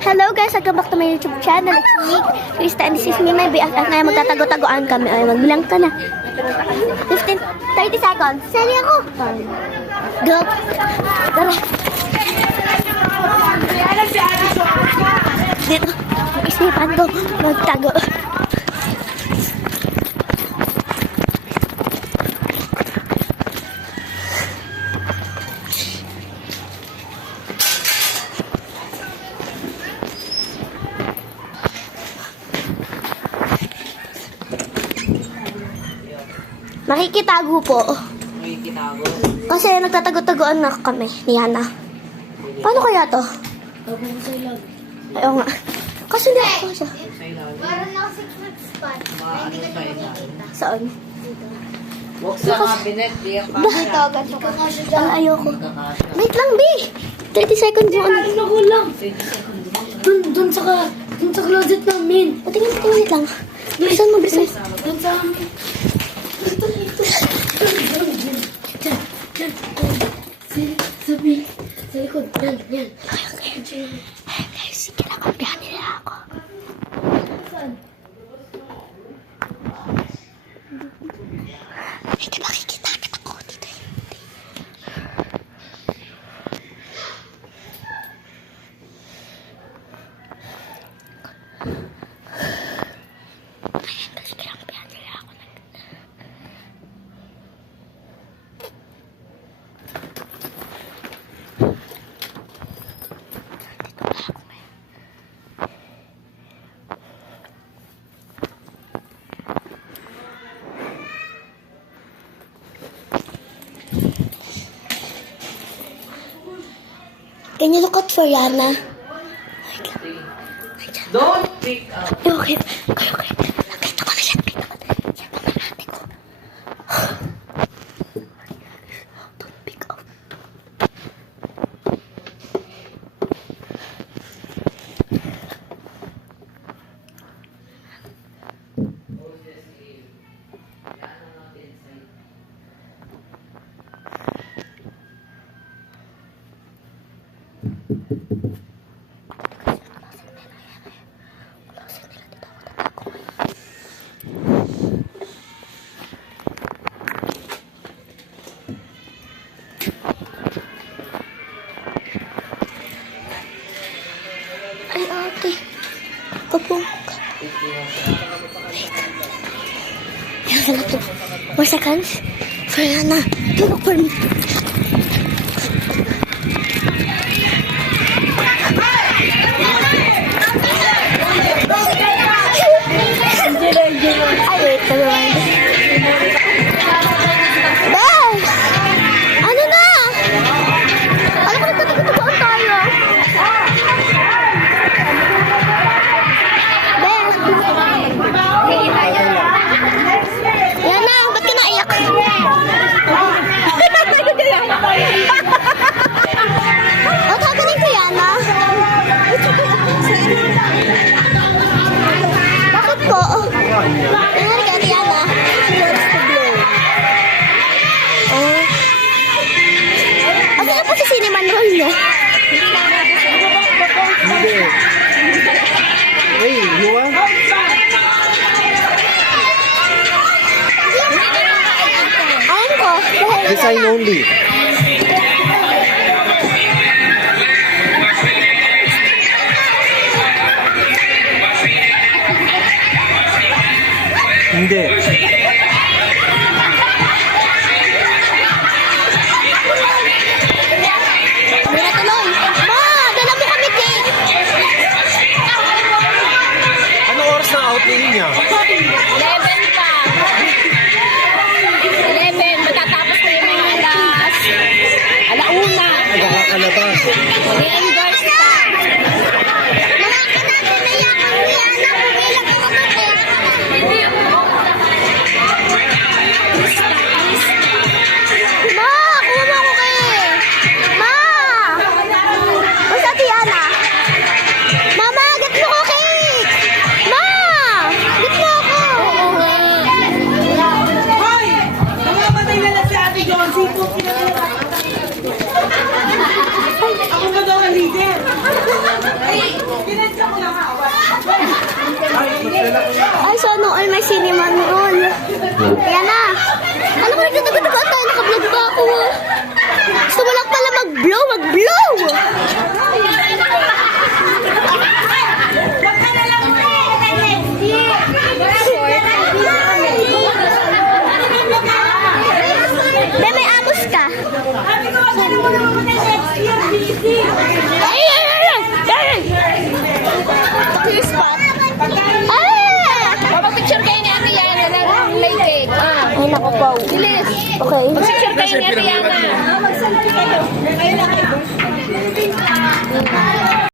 Hello guys, welcome back to my YouTube channel. It's me, Krista, and this is me, my BFF. Ngayon magtatago-tagoan kami. Ay, magbilang ka na. 30 seconds. Sali ako. Go. Tara. Dito. Isipan ko. Magtago. Makikitago po. Makikitago? Kasi nagtatago-tagoan na kami ni Yana. Paano kaya to? Ayaw nga. Kasi hindi ako siya. Parang naka 6 months pa. Hindi ka na makikita. Saan? Huwag sa cabinet, di ka Dito, ganito ka kasi dyan. Ayoko. Wait lang, B. 30 seconds yung ano. Ano ko lang? Dun sa closet namin. Patingin, wait lang. Bilisan mo, bilisan. Dun sa amin. Dito. Diyan. Sa likod. Yan. Guys, sige lang, kumpihan nila ako. Saan? Hindi makikita agad ako dito. Ayan, guys, sige lang, kumpihan nila ako. Can you look out for Yana? Don't pick up. Okay. Nakita ko na siya. Yan naman ate ko. Don't pick up. Ay, ate. Kapong ka. Wait. Yan ka na to. 4 seconds. For Yana. You look for me. Ay, wait. Never mind. Bell! Ano na? Alam ko nagtatagotagoan tayo. Yana, ba't ka naiyak? What's happening to Yana? Bakit po? Nangyari ka, Yana? She wants to blow. Oh. Asa na po si cinnamon roll niya? Hindi. Hey, you want? Ayan ko. Design only. Hindi. Kami na tuloy. Ma, dala mo kami cake. Ano oras na outing niya? 11 pa. 11. Matatapos ko yung mga alauna. Nagkakakalabas. I-endorse pa. Mga anak ko na yan. Ang Yana, pumilang ako na ako po. Okay. Picture kayo ni Rihanna. Magsalita kayo. Kayo lang.